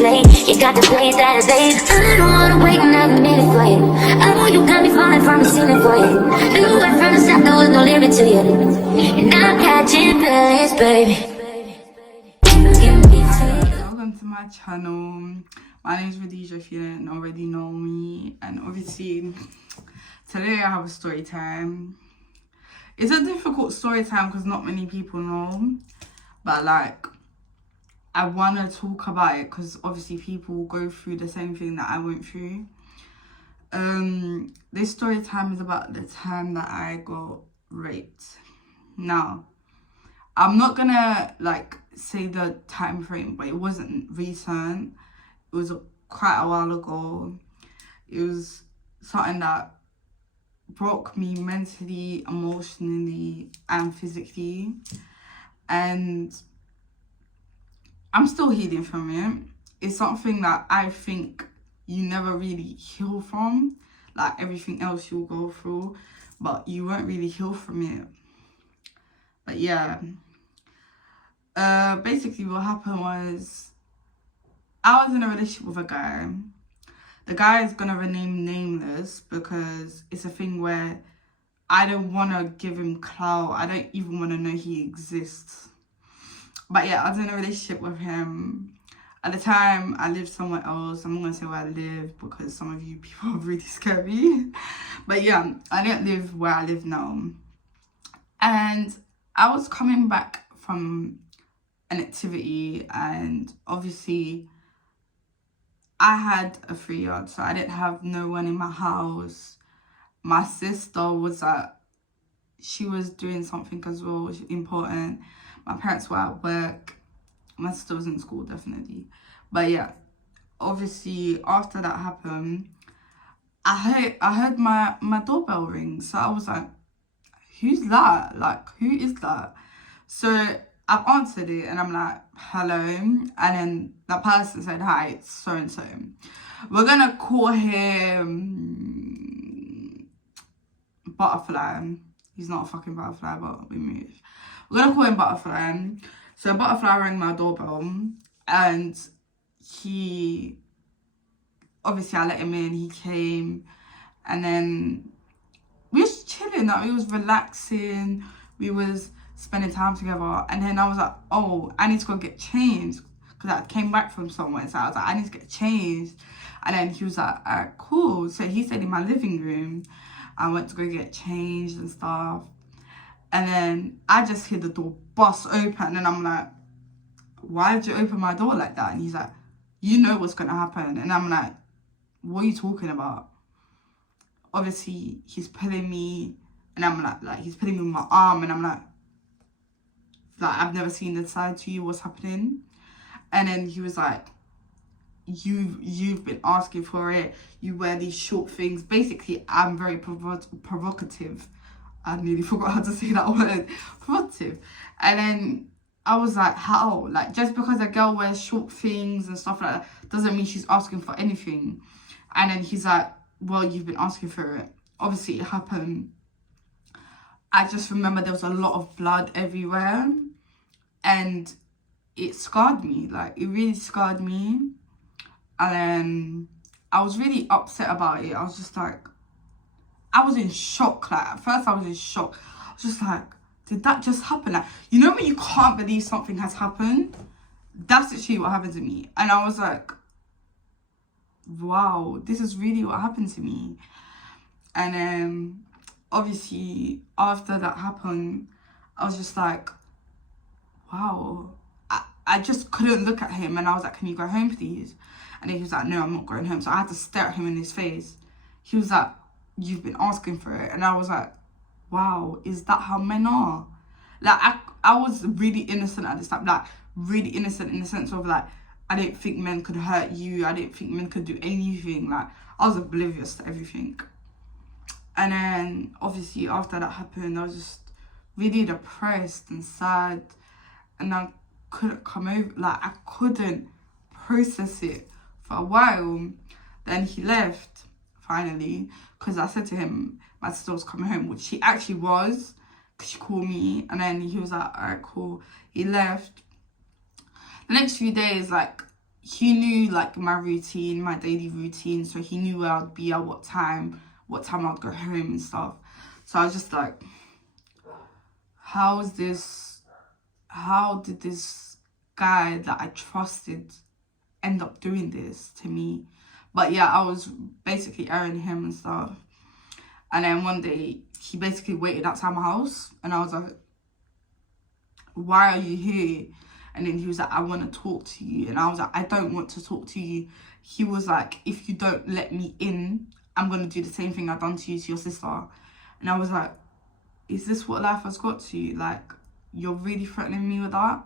slate. You got the place that is late. I don't wanna wait another minute for you. I know you got me falling from the ceiling for you. Knew it from the start, there was no limit to you. And I'm catching feelings, baby. Welcome to my channel. My name is Radija, if you don't already know me. And obviously, today I have a story time. It's a difficult story time because not many people know. But like, I want to talk about it because obviously people go through the same thing that I went through. This story time is about the time that I got raped. Now, I'm not gonna like say the time frame, but it wasn't recent. It was quite a while ago. It was something that broke me mentally, emotionally, and physically. And I'm still healing from it. It's something that I think you never really heal from. Like everything else you'll go through, but you won't really heal from it. But yeah. Basically what happened was I was in a relationship with a guy. The guy is gonna remain nameless because it's a thing where I don't want to give him clout. I don't even want to know he exists. But yeah, I was in a relationship with him. At the time, I lived somewhere else. I'm not going to say where I live because some of you people are really scary. But yeah, I didn't live where I live now. And I was coming back from an activity and obviously I had a 3-year-old, so I didn't have no one in my house. My sister was she was doing something as well, which is important. My parents were at work. My sister was in school, definitely. But yeah, obviously after that happened, I heard my doorbell ring. So I was like, who's that? Like, who is that? So I answered it and I'm like, hello. And then the person said, hi, it's so-and-so. We're gonna call him Butterfly. He's not a fucking butterfly, but we move. We're gonna call him Butterfly. So Butterfly rang my doorbell and he, obviously I let him in, he came and then we was chilling, like we was relaxing, we was spending time together. And then I was like, oh, I need to go get changed because I came back from somewhere. So I was like, I need to get changed. And then he was like, alright, cool. So he stayed in my living room. I went to go get changed and stuff. And then I just hear the door bust open and I'm like, why did you open my door like that? And he's like, you know what's going to happen. And I'm like, what are you talking about? Obviously, he's pulling me and I'm like he's pulling me with my arm and I'm like, I've never seen this side to you, what's happening? And then he was like, you've been asking for it, you wear these short things. Basically, I'm very provocative. I nearly forgot how to say that word. Provocative. And then I was like, how? Like, just because a girl wears short things and stuff like that doesn't mean she's asking for anything. And then he's like, well, you've been asking for it. Obviously, it happened. I just remember there was a lot of blood everywhere. And it scarred me. Like, it really scarred me. And then I was really upset about it. I was just like, I was in shock. Like, at first I was in shock. I was just like, did that just happen? Like, you know when you can't believe something has happened? That's actually what happened to me. And I was like, wow, this is really what happened to me. And then obviously after that happened, I was just like, wow. I just couldn't look at him and I was like, can you go home please? And then he was like, no, I'm not going home. So I had to stare at him in his face. He was like, you've been asking for it. And I was like, wow, is that how men are? Like, I was really innocent at this time. Like, really innocent in the sense of, like, I didn't think men could hurt you. I didn't think men could do anything. Like, I was oblivious to everything. And then, obviously, after that happened, I was just really depressed and sad. And I couldn't come over. Like, I couldn't process it for a while. Then he left, finally, because I said to him, my sister was coming home, which she actually was, because she called me. And then he was like, all right, cool. He left. The next few days, like, he knew like my routine, my daily routine, so he knew where I'd be at what time I'd go home and stuff. So I was just like, how did this guy that I trusted end up doing this to me? But yeah, I was basically airing him and stuff. And then one day he basically waited outside my house, and I was like, why are you here? And then he was like, I want to talk to you. And I was like, I don't want to talk to you. He was like, if you don't let me in, I'm going to do the same thing I've done to you, to your sister. And I was like, is this what life has got to you? Like, you're really threatening me with that?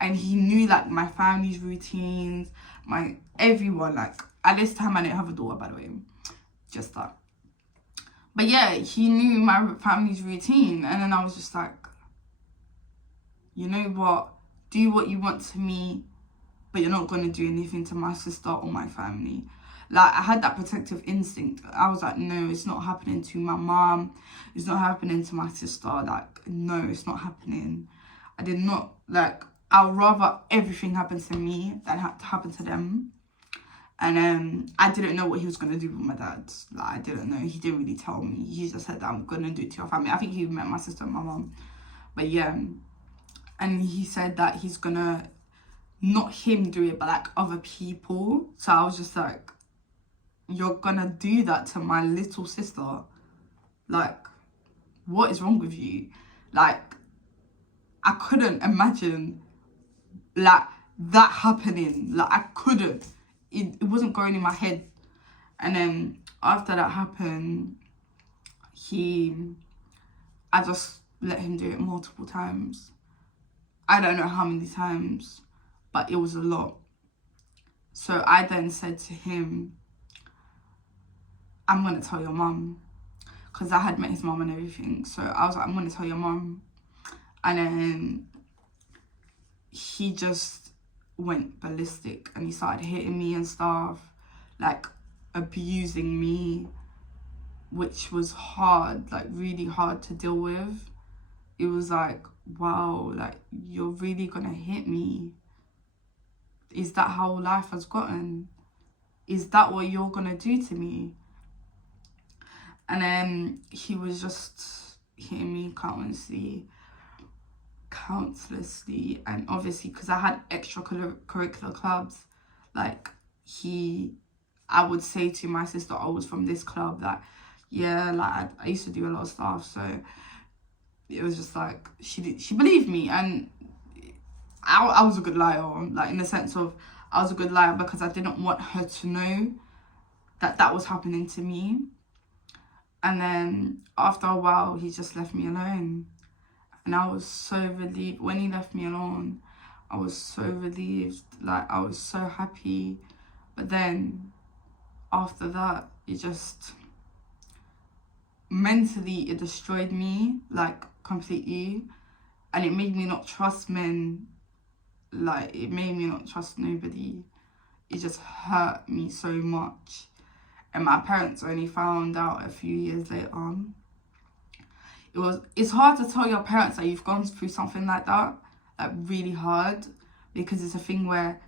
And he knew like my family's routines, my everyone. Like, at this time I didn't have a daughter, by the way, just that. But yeah, he knew my family's routine. And then I was just like, you know what? Do what you want to me, but you're not going to do anything to my sister or my family. Like, I had that protective instinct. I was like, no, it's not happening to my mom. It's not happening to my sister. Like, no, it's not happening. I did not, like, I'd rather everything happen to me than happen to them. And I didn't know what he was going to do with my dad. Like, I didn't know. He didn't really tell me. He just said that I'm going to do it to your family. I think he met my sister and my mom. But yeah. And he said that he's going to, not him do it, but like other people. So I was just like, you're going to do that to my little sister? Like, what is wrong with you? Like, I couldn't imagine like that happening. Like, I couldn't. It wasn't going in my head. And then after that happened, I just let him do it multiple times. I don't know how many times, but it was a lot. So I then said to him, I'm going to tell your mum. Because I had met his mum and everything. So I was like, I'm going to tell your mum. And then he just went ballistic and he started hitting me and stuff, like abusing me, which was hard, like really hard to deal with. It was like, wow, like, you're really gonna hit me? Is that how life has gotten? Is that what you're gonna do to me? And then he was just hitting me countlessly. And obviously, because I had extracurricular clubs, like, I would say to my sister, I was from this club, that, yeah, like, I used to do a lot of stuff. So it was just like, she believed me. And I was a good liar, like, in the sense of, I was a good liar because I didn't want her to know that was happening to me. And then after a while, he just left me alone. And I was so relieved. When he left me alone, I was so relieved. Like, I was so happy. But then after that, it just, mentally, it destroyed me, like, completely. And it made me not trust men. Like, it made me not trust nobody. It just hurt me so much. And my parents only found out a few years later. It's hard to tell your parents that you've gone through something like that. Like, really hard. Because it's a thing where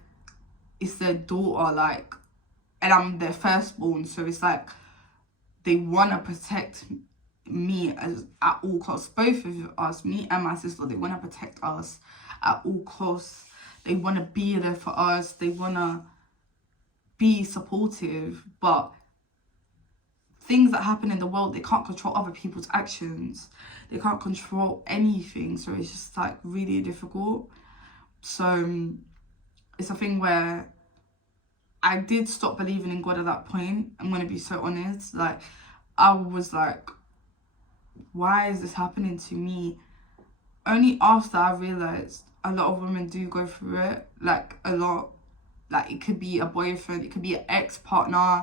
it's their daughter, like, and I'm their firstborn. So it's like, they want to protect me at all costs. Both of us, me and my sister, they want to protect us at all costs. They want to be there for us. They want to be supportive. But things that happen in the world, they can't control other people's actions. They can't control anything. So it's just, like, really difficult. So it's a thing where I did stop believing in God at that point. I'm going to be so honest. Like, I was like, why is this happening to me? Only after I realised a lot of women do go through it. Like, a lot. Like, it could be a boyfriend, it could be an ex-partner,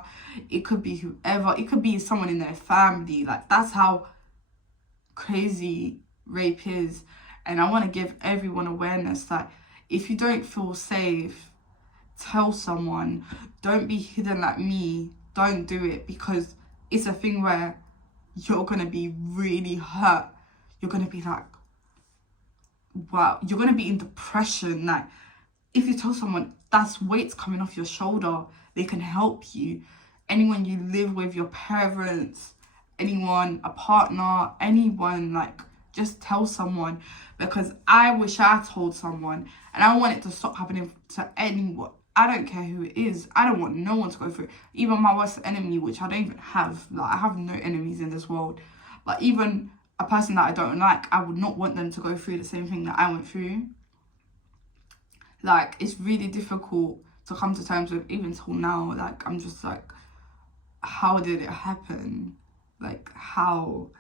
it could be whoever, it could be someone in their family. Like, that's how crazy rape is. And I want to give everyone awareness that if you don't feel safe, tell someone. Don't be hidden like me. Don't do it, because it's a thing where you're going to be really hurt. You're going to be like, wow, you're going to be in depression. Like, if you tell someone that's weights coming off your shoulder. They can help you. Anyone you live with, your parents, anyone, a partner, anyone, like, just tell someone, because I wish I told someone, and I want it to stop happening to anyone. I don't care who it is. I don't want no one to go through it. Even my worst enemy, which I don't even have. Like, I have no enemies in this world. But even a person that I don't like, I would not want them to go through the same thing that I went through. Like, it's really difficult to come to terms with, even till now. Like, I'm just like, how did it happen? Like, how?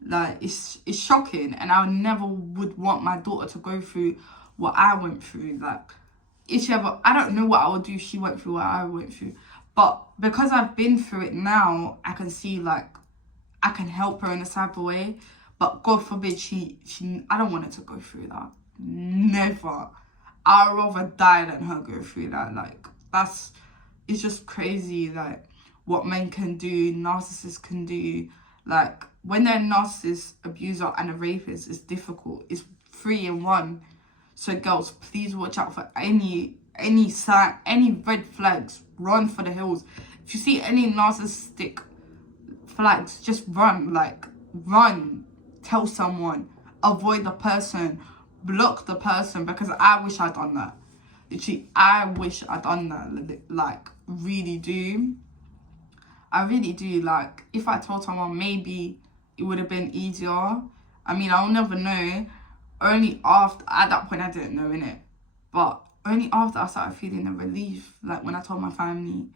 Like, it's shocking, and I never would want my daughter to go through what I went through. Like, if she ever, I don't know what I would do if she went through what I went through, but because I've been through it now, I can see, like, I can help her in a type of way. But God forbid she I don't want her to go through that. Never. I'd rather die than her go through that. Like, it's just crazy, like, what men can do, narcissists can do. Like, when they're a narcissist, abuser, and a rapist, it's difficult. It's 3 in 1. So girls, please watch out for any sign, any red flags. Run for the hills. If you see any narcissistic flags, just run. Like, run. Tell someone. Avoid the person. Block the person, because I wish I'd done that. Literally, I wish I'd done that. Like, really do. I really do. Like, if I told someone, maybe it would have been easier. I mean, I'll never know. Only after, at that point, I didn't know, innit? But only after I started feeling the relief, like, when I told my family,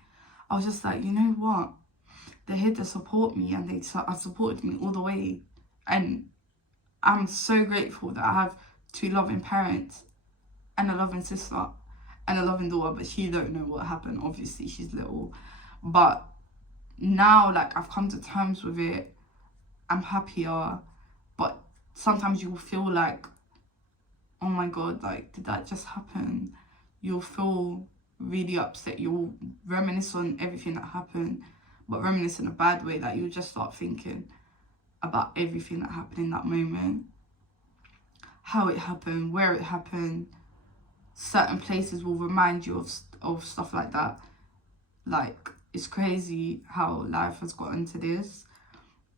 I was just like, you know what? They're here to support me, and they have supported me all the way. And I'm so grateful that I have 2 loving parents and a loving sister and a loving daughter, but she don't know what happened. Obviously, she's little. But now, like, I've come to terms with it. I'm happier. But sometimes you will feel like, oh my God, like, did that just happen? You'll feel really upset. You'll reminisce on everything that happened, but reminisce in a bad way. Like, you'll just start thinking about everything that happened in that moment. How it happened, where it happened. Certain places will remind you of stuff like that. Like, it's crazy how life has gotten to this.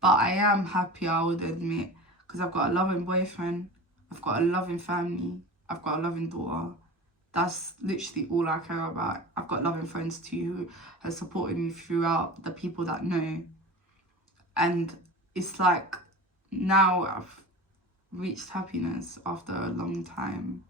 But I am happy, I would admit, because I've got a loving boyfriend, I've got a loving family, I've got a loving daughter. That's literally all I care about. I've got loving friends too who have supported me throughout, the people that know. And it's like, now I've reached happiness after a long time.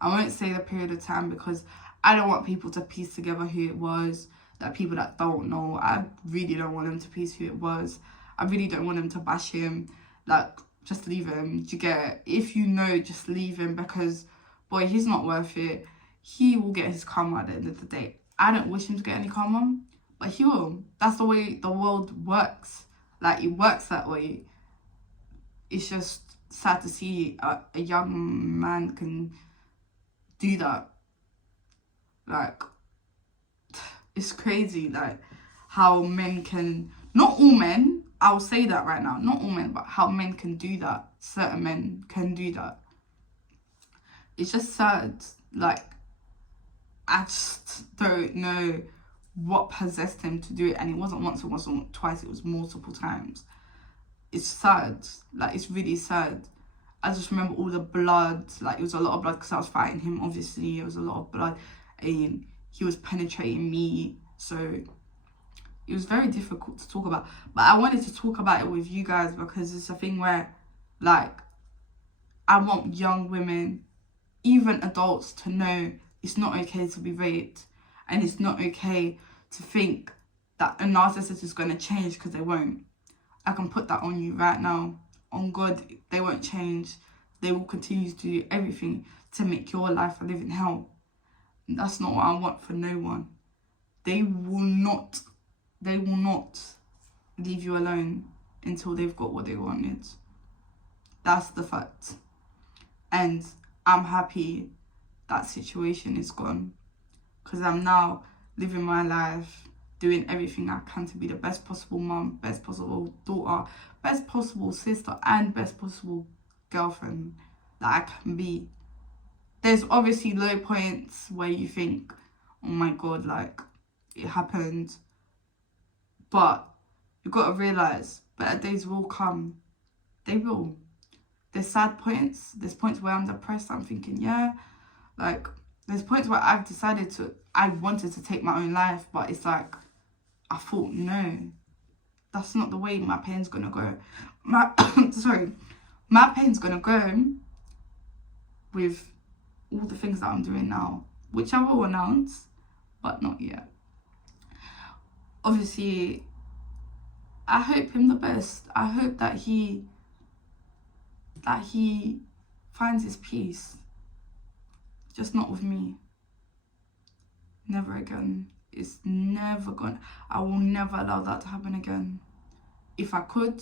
I won't say the period of time, because I don't want people to piece together who it was. That people that don't know, I really don't want them to piece who it was. I really don't want them to bash him. Like, just leave him. Do you get it? If you know, just leave him, because, boy, he's not worth it. He will get his karma at the end of the day. I don't wish him to get any karma, but he will. That's the way the world works. Like, it works that way. It's just sad to see a young man can do that. Like, it's crazy, like, how men can, not all men, I'll say that right now, not all men, but how men can do that. Certain men can do that. It's just sad. Like, I just don't know what possessed him to do it. And it wasn't once, it wasn't twice, it was multiple times. It's sad. Like, it's really sad. I just remember all the blood. Like, it was a lot of blood because I was fighting him, obviously. It was a lot of blood. And he was penetrating me. So it was very difficult to talk about. But I wanted to talk about it with you guys, because it's a thing where, like, I want young women, even adults, to know it's not okay to be raped. And it's not okay to think that a narcissist is going to change, because they won't. I can put that on you right now. On God, they won't change. They will continue to do everything to make your life a living hell. And that's not what I want for no one. They will not leave you alone until they've got what they wanted. That's the fact. And I'm happy that situation is gone, because I'm now living my life, doing everything I can to be the best possible mum, best possible daughter, best possible sister, and best possible girlfriend that I can be. There's obviously low points where you think, oh my God, like, it happened. But you've got to realise better days will come. They will. There's sad points. There's points where I'm depressed. I'm thinking, yeah, like, there's points where I wanted to take my own life, but it's like, I thought, no, that's not the way my pain's gonna go. My pain's gonna go with all the things that I'm doing now, which I will announce, but not yet. Obviously, I hope him the best. I hope that he finds his peace. Just not with me. Never again. It's never gonna. I will never allow that to happen again. If I could,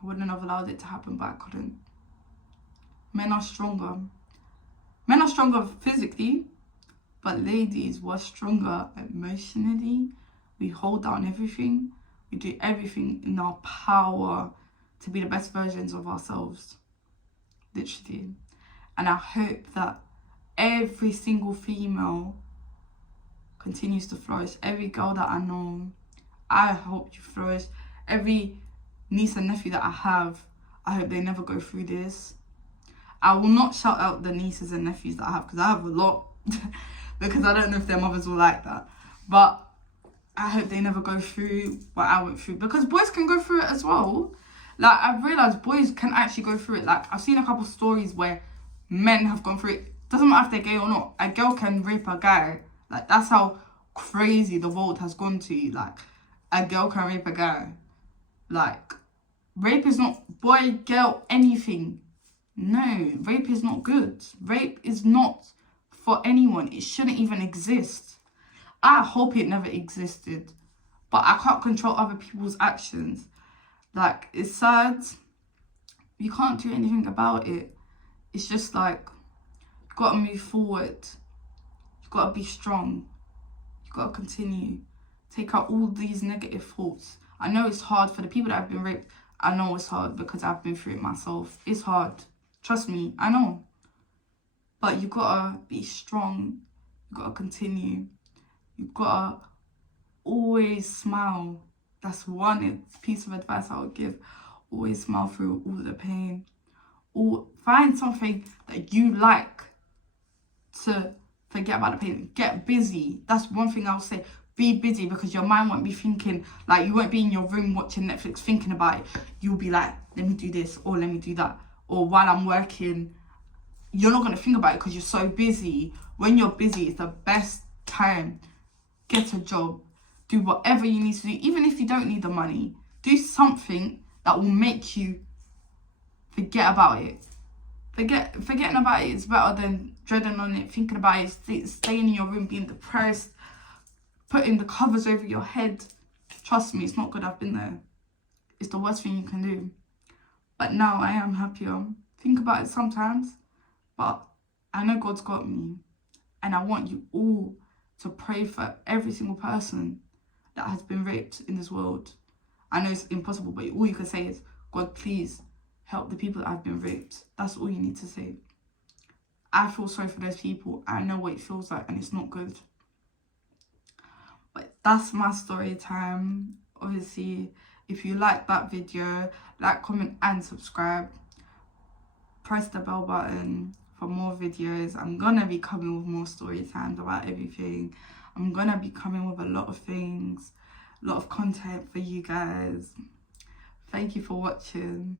I wouldn't have allowed it to happen, but I couldn't. Men are stronger. Men are stronger physically, but ladies, we're stronger emotionally. We hold down everything. We do everything in our power to be the best versions of ourselves. Literally. And I hope that every single female continues to flourish. Every girl that I know, I hope you flourish. Every niece and nephew that I have, I hope they never go through this. I will not shout out the nieces and nephews that I have, because I have a lot, because I don't know if their mothers will like that. But I hope they never go through what I went through, because boys can go through it as well. Like, I've realised boys can actually go through it. Like, I've seen a couple stories where men have gone through it. Doesn't matter if they're gay or not. A girl can rape a guy. Like, that's how crazy the world has gone to. Like, a girl can rape a guy. Like, rape is not boy, girl, anything. No, rape is not good. Rape is not for anyone. It shouldn't even exist. I hope it never existed. But I can't control other people's actions. Like, it's sad. You can't do anything about it. It's just like, you've got to move forward. You've got to be strong. You've got to continue. Take out all these negative thoughts. I know it's hard for the people that have been raped. I know it's hard because I've been through it myself. It's hard. Trust me, I know. But you've got to be strong. You've got to continue. You've got to always smile. That's one piece of advice I would give. Always smile through all the pain. Or find something that you like to forget about the pain. Get busy. That's one thing I'll say. Be busy, because your mind won't be thinking, like, you won't be in your room watching Netflix thinking about it. You'll be like, let me do this, or let me do that. Or while I'm working, you're not going to think about it because you're so busy. When you're busy, it's the best time. Get a job. Do whatever you need to do. Even if you don't need the money, do something that will make you forget about it. Forgetting about it is better than dreading on it, thinking about it, staying in your room, being depressed, putting the covers over your head. Trust me, it's not good. I've been there. It's the worst thing you can do. But now I am happier. Think about it sometimes, but I know God's got me. And I want you all to pray for every single person that has been raped in this world. I know it's impossible, but all you can say is, God, please help the people that have been raped. That's all you need to say. I feel sorry for those people. I know what it feels like, and it's not good. But that's my story time. Obviously, if you like that video, like, comment and subscribe. Press the bell button for more videos. I'm gonna be coming with more story times about everything. I'm gonna be coming with a lot of things, a lot of content for you guys. Thank you for watching.